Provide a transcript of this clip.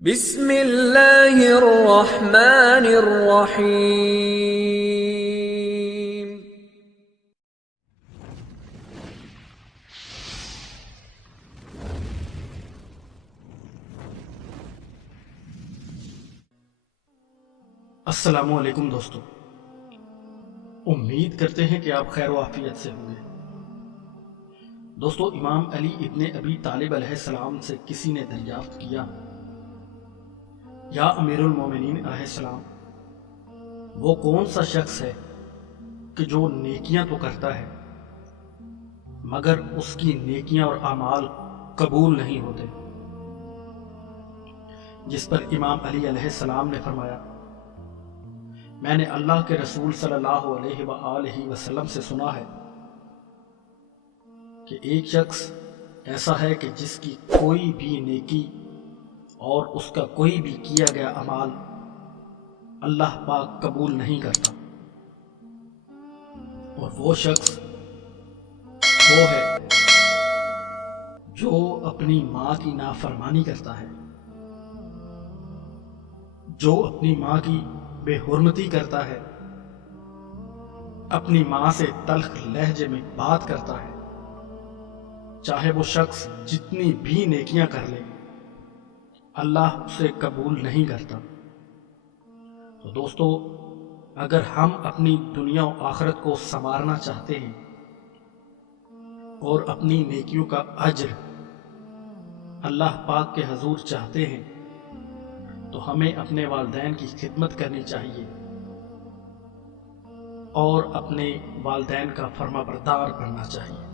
بسم اللہ الرحمن الرحیم۔ السلام علیکم دوستو، امید کرتے ہیں کہ آپ خیر و عافیت سے ہوں گے۔ دوستو، امام علی ابن ابی طالب علیہ السلام سے کسی نے دریافت کیا، یا امیر المومنین علیہ السلام، وہ کون سا شخص ہے کہ جو نیکیاں تو کرتا ہے مگر اس کی نیکیاں اور اعمال قبول نہیں ہوتے؟ جس پر امام علی علیہ السلام نے فرمایا، میں نے اللہ کے رسول صلی اللہ علیہ وآلہ وسلم سے سنا ہے کہ ایک شخص ایسا ہے کہ جس کی کوئی بھی نیکی اور اس کا کوئی بھی کیا گیا اعمال اللہ پاک قبول نہیں کرتا، اور وہ شخص وہ ہے جو اپنی ماں کی نافرمانی کرتا ہے، جو اپنی ماں کی بے حرمتی کرتا ہے، اپنی ماں سے تلخ لہجے میں بات کرتا ہے، چاہے وہ شخص جتنی بھی نیکیاں کر لے اللہ اسے قبول نہیں کرتا۔ تو دوستو، اگر ہم اپنی دنیا و آخرت کو سنوارنا چاہتے ہیں اور اپنی نیکیوں کا اجر اللہ پاک کے حضور چاہتے ہیں تو ہمیں اپنے والدین کی خدمت کرنی چاہیے اور اپنے والدین کا فرما بردار بننا چاہیے۔